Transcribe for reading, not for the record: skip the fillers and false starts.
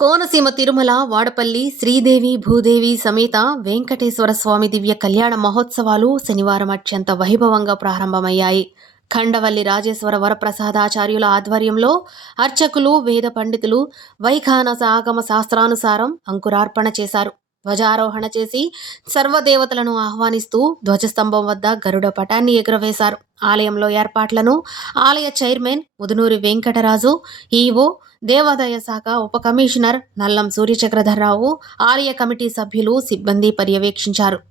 కోనసీమ తిరుమల వాడపల్లి శ్రీదేవి భూదేవి సమేత వెంకటేశ్వర స్వామి దివ్య కళ్యాణ మహోత్సవాలు శనివారం అత్యంత వైభవంగా ప్రారంభమయ్యాయి. ఖండవల్లి రాజేశ్వర వరప్రసాదాచార్యుల ఆధ్వర్యంలో అర్చకులు, వేద పండితులు వైఖానస ఆగమ శాస్త్రానుసారం అంకురార్పణ చేశారు. ధ్వజారోహణ చేసి సర్వదేవతలను ఆహ్వానిస్తూ ధ్వజస్తంభం వద్ద గరుడ పటాన్ని ఎగురవేశారు. ఆలయంలో ఏర్పాట్లను ఆలయ చైర్మన్ ముదునూరి వెంకటరాజు, ఈవో, దేవాదాయ శాఖ ఉప కమిషనర్ నల్లం సూర్యచక్రధర్రావు, ఆలయ కమిటీ సభ్యులు, సిబ్బంది పర్యవేక్షించారు.